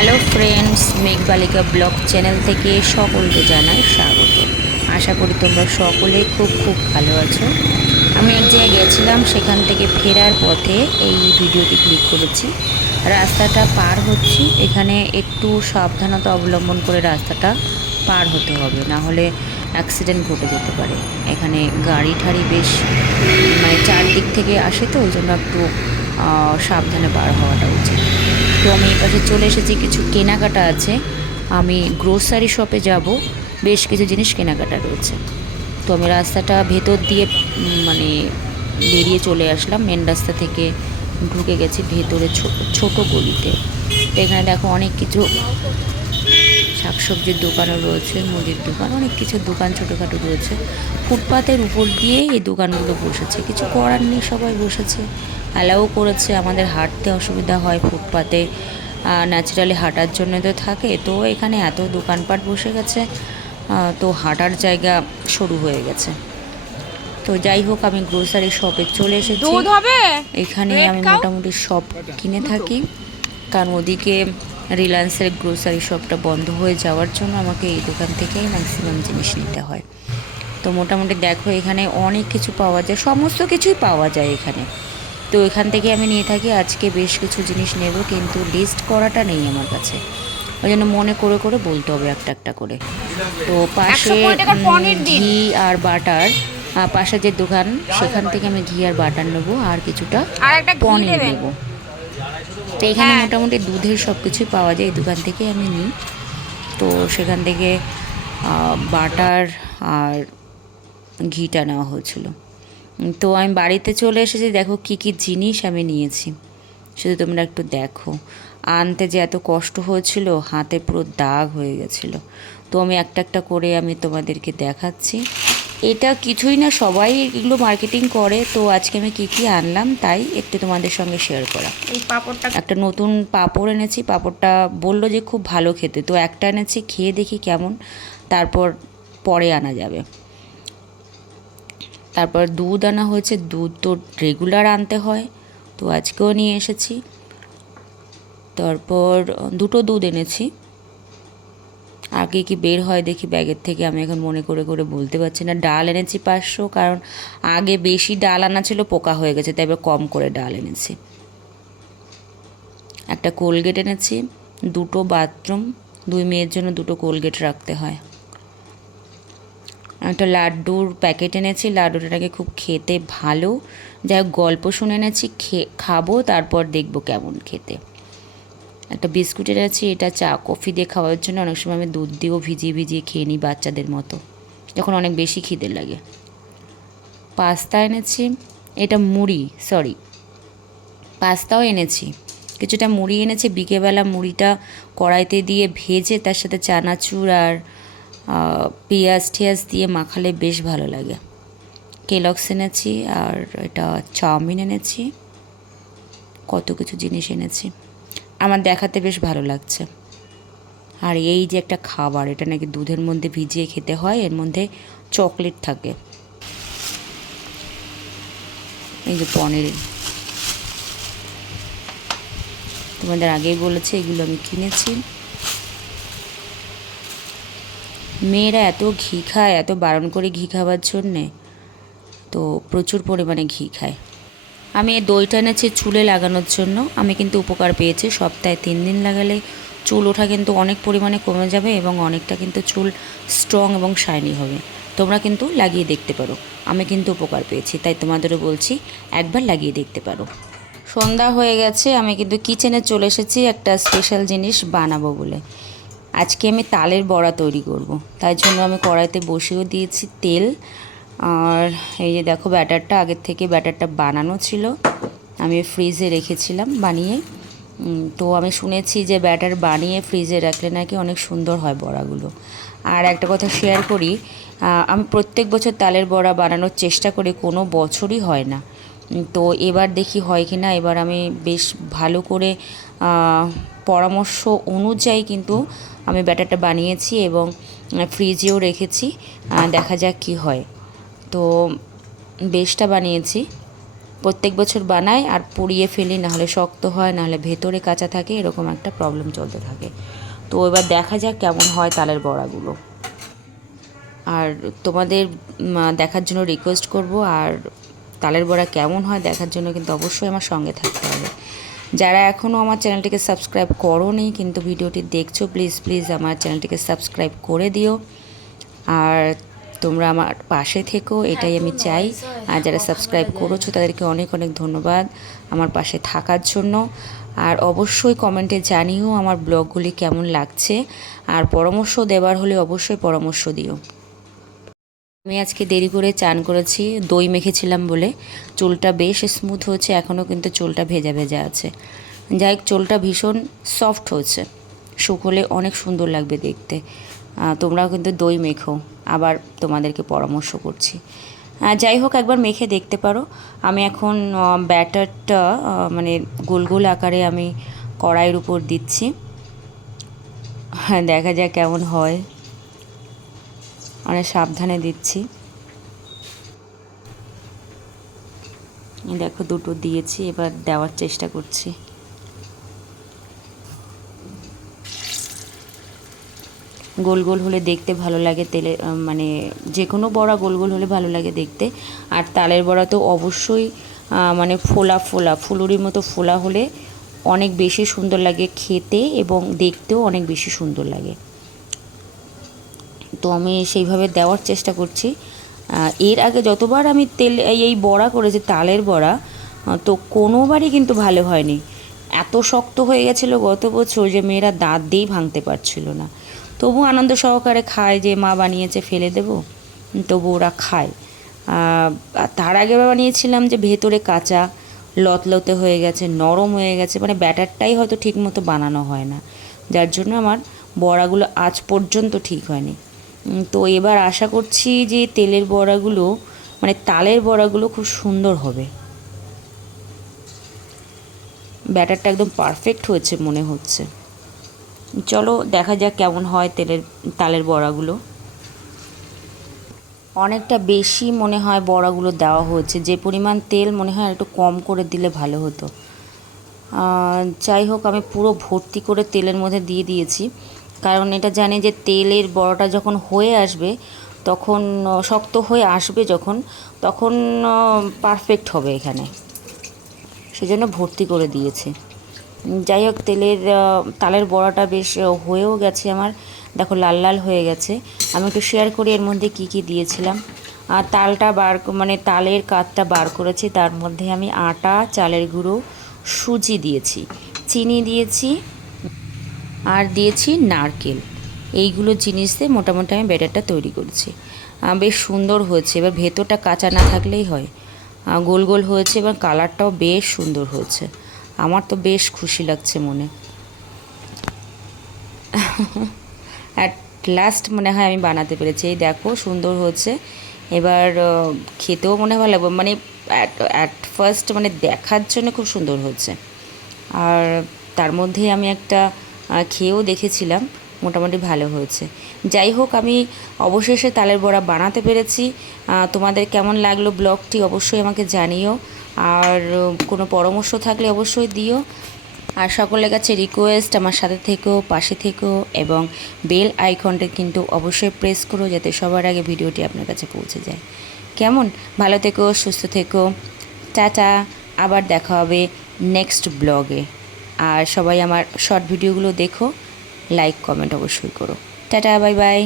Hello friends, মেঘবালিকা blog channel থেকে সকলকে জানাই স্বাগত। আশা করি তোমরা সকলে খুব খুব ভালো আছো। আমি এক জায়গায় গেছিলাম, সেখান থেকে ফেরার পথে এই ভিডিওটি ক্লিক করেছি। রাস্তাটা পার হচ্ছি, এখানে একটু সাবধানতা অবলম্বন করে রাস্তাটা পার হতে হবে, না হলে অ্যাক্সিডেন্ট ঘটে যেতে পারে। এখানে গাড়ি ঠাড়ি বেশ মানে চারদিক থেকে আসে, তো ওই জন্য একটু সাবধানে পার হওয়াটা উচিত। তো আমি এই পাশে চলে এসেছি, কিছু কেনাকাটা আছে। আমি গ্রোসারি শপে যাব, বেশ কিছু জিনিস কেনাকাটা রয়েছে। তো আমি রাস্তাটা ভেতর দিয়ে মানে বেরিয়ে চলে আসলাম, মেন রাস্তা থেকে ঢুকে গেছি ভেতরে ছোট গলিতে। তো এখানে দেখো অনেক কিছু শাকসবজির দোকানও রয়েছে, মুদির দোকান, অনেক কিছু দোকান ছোটোখাটো রয়েছে। ফুটপাতের উপর দিয়ে এই দোকানগুলো বসেছে, কিছু করার নেই, সবাই বসেছে, অ্যালাও করেছে। আমাদের হাঁটতে অসুবিধা হয় ফুটপাতে, ন্যাচারালি হাঁটার জন্য তো থাকে, তো এখানে এত দোকানপাট বসে গেছে, তো হাঁটার জায়গা শুরু হয়ে গেছে। তো যাই হোক, আমি গ্রোসারি শপে চলে এসেছি। এখানে আমি মোটামুটি সব কিনে থাকি, কারণ ওদিকে রিলায়েন্সের গ্রোসারি শপটা বন্ধ হয়ে যাওয়ার জন্য আমাকে এই দোকান থেকেই ম্যাক্সিমাম জিনিস নিতে হয়। তো মোটামুটি দেখো, এখানে অনেক কিছু পাওয়া যায়, সমস্ত কিছুই পাওয়া যায় এখানে। তো এখান থেকে আমি নিয়ে থাকি। আজকে বেশ কিছু জিনিস নেব, কিন্তু লিস্ট করাটা নেই আমার কাছে, ওই জন্য মনে করে করে বলতে হবে একটা একটা করে। তো পাশে ঘি আর বাটার, পাশে যে দোকান সেখান থেকে আমি ঘি আর বাটার নেবো, আর কিছুটা পনির নেবো। তো এখানে মোটামুটি দুধের সব কিছুই পাওয়া যায়, এই দোকান থেকে আমি নিই। তো সেখান থেকে বাটার আর ঘিটা নেওয়া হয়েছিল। তো আমি বাড়িতে চলে এসেছি, দেখো কি কি জিনিস আমি নিয়েছি, শুধু তোমরা একটু দেখো। আনতে যে এত কষ্ট হয়েছিল, হাতে পুরো দাগ হয়ে গেছিলো। তো আমি একটা একটা করে আমি তোমাদেরকে দেখাচ্ছি। এটা কিছুই না, সবাই এগুলো মার্কেটিং করে। তো আজকে আমি কী কী আনলাম তাই একটু তোমাদের সঙ্গে শেয়ার করা। এই পাঁপড়টা, একটা নতুন পাঁপড় এনেছি, পাঁপড়টা বললো যে খুব ভালো খেতে, তো একটা এনেছি, খেয়ে দেখি কেমন, তারপর পরে আনা যাবে। তারপর দুধ আনা হয়েছে, দুধ তো রেগুলার আনতে হয়, তো আজকেও নিয়ে এসেছি। তারপর দুটো দুধ এনেছি, আগে কি বের হয় দেখি ব্যাগের থেকে, আমি এখন মনে করে করে বলতে পারছি না। ডাল এনেছি 500, কারণ আগে বেশি ডাল আনা ছিল, পোকা হয়ে গেছে, তাই এবার কম করে ডাল এনেছি। একটা কোলগেট এনেছি, দুটো বাথরুম, 2 মেয়ের জন্য 2টো কোলগেট রাখতে হয়। একটা লাড্ডুর প্যাকেট এনেছি, লাড্ডুটা নাকি খুব খেতে ভালো, যাই হোক গল্প শুনে এনেছি, খাবো, তারপর দেখবো কেমন খেতে। একটা বিস্কুট এনেছি, এটা চা কফি দিয়ে খাওয়ার জন্য, অনেক সময় আমি দুধ দিয়েও ভিজিয়ে ভিজিয়ে খেয়ে নিই বাচ্চাদের মতো, যখন অনেক বেশি খিদে লাগে। পাস্তা এনেছি, এটা মুড়ি, পাস্তাও এনেছি, কিছুটা মুড়ি এনেছি। বিকেলবেলা মুড়িটা কড়াইতে দিয়ে ভেজে তার সাথে চানাচুর আর পেঁয়াজ টিয়াজ দিয়ে মাখালে বেশ ভালো লাগে। কেলগস এনেছি, আর এটা চাউমিন এনেছি, কত কিছু জিনিস এনেছি, আমার দেখাতে বেশ ভালো লাগছে। আর এই যে একটা খাবার, এটা নাকি দুধের মধ্যে ভিজিয়ে খেতে হয়, এর মধ্যে চকলেট থাকে। এই যে পনির, তোমাদের আগেই বলেছি এগুলো আমি কিনেছি। মেয়েরা এত ঘি খায়, এত বারণ করে ঘি খাওয়ার জন্যে, তো প্রচুর পরিমাণে ঘি খায়। আমি এই দইটা এনেছি চুলে লাগানোর জন্য, আমি কিন্তু উপকার পেয়েছি। সপ্তাহে 3 দিন লাগালে চুল ওঠা কিন্তু অনেক পরিমাণে কমে যাবে, এবং অনেকটা কিন্তু চুল স্ট্রং এবং শাইনি হবে। তোমরা কিন্তু লাগিয়ে দেখতে পারো, আমি কিন্তু উপকার পেয়েছি, তাই তোমাদেরও বলছি একবার লাগিয়ে দেখতে পারো। সন্ধ্যা হয়ে গেছে, আমি কিন্তু কিচেনে চলে এসেছি একটা স্পেশাল জিনিস বানাবো বলে। আজকে আমি তালের বড়া তৈরি করব, তাই জন্য আমি কড়াইতে বসিয়েও দিয়েছি তেল। আর এই যে দেখো, ব্যাটারটা আগের থেকে ব্যাটারটা বানানো ছিল, আমি ফ্রিজে রেখেছিলাম বানিয়ে। তো আমি শুনেছি যে ব্যাটার বানিয়ে ফ্রিজে রাখলে নাকি অনেক সুন্দর হয় বড়াগুলো। আর একটা কথা শেয়ার করি, আমি প্রত্যেক বছর তালের বড়া বানানোর চেষ্টা করি, কোনো বছরই হয় না। তো এবার দেখি হয় কি না। এবার আমি বেশ ভালো করে পরামর্শ অনুযায়ী কিন্তু আমি ব্যাটারটা বানিয়েছি এবং ফ্রিজেও রেখেছি, দেখা যাক কি হয়। তো বেশটা বানিয়েছি, প্রত্যেক বছর বানাই আর পুড়িয়ে ফেলি, নাহলে শক্ত হয়, নাহলে ভেতরে কাঁচা থাকে, এরকম একটা প্রবলেম চলতে থাকে। তো এবার দেখা যাক কেমন হয় তালের বড়াগুলো। আর তোমাদের দেখার জন্য রিকোয়েস্ট করব, আর তালের বড়া কেমন হয় দেখার জন্য কিন্তু অবশ্যই আমার সঙ্গে থাকতে হবে। যারা এখনও আমার চ্যানেলটিকে সাবস্ক্রাইব করোনি কিন্তু ভিডিওটি দেখছো, প্লিজ প্লিজ আমার চ্যানেলটিকে সাবস্ক্রাইব করে দিও, আর তোমরা আমার পাশে থেকো, এটাই আমি চাই। আর যারা সাবস্ক্রাইব করেছো তাদেরকে অনেক অনেক ধন্যবাদ আমার পাশে থাকার জন্য। আর অবশ্যই কমেন্টে জানিও আমার ব্লগগুলি কেমন লাগছে, আর পরামর্শ দেওয়ার হলে অবশ্যই পরামর্শ দিও। আমি আজকে দেরি করে চান করেছি, দই মেখেছিলাম বলে চুলটা বেশ স্মুথ হয়েছে, এখনও কিন্তু চুলটা ভেজা ভেজা আছে। যাই হোক, চুলটা ভীষণ সফট হয়েছে, শুকোলে অনেক সুন্দর লাগবে দেখতে। তোমরাও কিন্তু দই মেখো, আবার তোমাদেরকে পরামর্শ করছি। যাই হোক, একবার মেখে দেখতে পারো। আমি এখন ব্যাটারটা মানে গোল গোল আকারে আমি কড়াইয়ের উপর দিচ্ছি, দেখা যাক কেমন হয়। অনেক সাবধানে দিচ্ছি। দেখো দুটো দিয়েছি, এবার দেওয়ার চেষ্টা করছি। গোল গোল হলে দেখতে ভালো লাগে, তেলে মানে যে কোনো বড়া গোল গোল হলে ভালো লাগে দেখতে। আর তালের বড়া তো অবশ্যই মানে ফোলা ফোলা, ফুলুরির মতো ফোলা হলে অনেক বেশি সুন্দর লাগে খেতে, এবং দেখতেও অনেক বেশি সুন্দর লাগে। তো আমি সেইভাবে দেওয়ার চেষ্টা করছি। এর আগে যতবার আমি এই বড়া করেছি, তালের বড়া, তো কোনোবারই কিন্তু ভালো হয়নি। এত শক্ত হয়ে গেছিলো গত বছর যে মেয়েরা দাঁত দিয়েই ভাঙতে পারছিল না। তবু আনন্দ সহকারে খায় যে মা বানিয়েছে, ফেলে দেবো, তবু ওরা খায়। তার আগে বানিয়েছিলাম যে ভেতরে কাঁচা, লতলতে হয়ে গেছে, নরম হয়ে গেছে, মানে ব্যাটারটাই হয়তো ঠিক মতো বানানো হয় না, যার জন্য আমার বড়াগুলো আজ পর্যন্ত ঠিক হয়নি। তো এবার আশা করছি যে তেলের বড়াগুলো মানে তালের বড়াগুলো খুব সুন্দর হবে। ব্যাটারটা একদম পারফেক্ট হয়েছে মনে হচ্ছে। চলো দেখা যাক কেমন হয় তালের বড়াগুলো। অনেকটা বেশি মনে হয় বড়াগুলো দেওয়া হয়েছে, যে পরিমাণ তেল মনে হয় একটু কম করে দিলে ভালো হতো। যাই হোক, আমি পুরো ভর্তি করে তেলের মধ্যে দিয়ে দিয়েছি, কারণ এটা জানি যে তেলের বড়াটা যখন হয়ে আসবে, তখন শক্ত হয়ে আসবে যখন, তখন পারফেক্ট হবে এখানে, সেজন্য ভর্তি করে দিয়েছি। যাই হোক, তালের বড়াটা বেশ হয়েও গেছে আমার, দেখো লাল লাল হয়ে গেছে। আমি একটু শেয়ার করি এর মধ্যে কি কি দিয়েছিলাম। আর তালের কাতটা বার করেছি, তার মধ্যে আমি আটা, চালের গুঁড়ো, সুজি দিয়েছি, চিনি দিয়েছি, আর দিয়েছি নারকেল। এইগুলো জিনিস দিয়ে মোটামুটি আমি ব্যাটারটা তৈরি করেছি। বেশ সুন্দর হয়েছে। এবার ভেতরটা কাঁচা না থাকলেই হয়। গোল গোল হয়েছে, এবার কালারটাও বেশ সুন্দর হয়েছে। আমার তো বেশ খুশি লাগছে মনে। অ্যাট লাস্ট মনে হয় আমি বানাতে পেরেছি। এই দেখো সুন্দর হয়েছে। এবার খেতেও মনে হয় ভালো লাগবে, মানে অ্যাট ফার্স্ট মানে দেখার জন্য খুব সুন্দর হচ্ছে। আর তার মধ্যে আমি একটা খেয়েও দেখেছিলাম, মোটামুটি ভালো হয়েছে। যাই হোক, আমি অবশেষে তালের বড়া বানাতে পেরেছি। তোমাদের কেমন লাগলো ব্লগটি অবশ্যই আমাকে জানিও, আর কোনো পরামর্শ থাকলে অবশ্যই দিও। আর সকলের কাছে রিকোয়েস্ট, আমার সাথে থেকো, পাশে থেকো, এবং বেল আইকনটা কিন্তু অবশ্যই প্রেস করো, যাতে সবার আগে ভিডিওটি আপনার কাছে পৌঁছে যায়। কেমন? ভালো থেকো, সুস্থ থেকো, টাটা। আবার দেখা হবে নেক্সট ব্লগে। আর সবাই আমার শর্ট ভিডিওগুলো দেখো, লাইক কমেন্ট অবশ্যই করো। Tata, bye bye.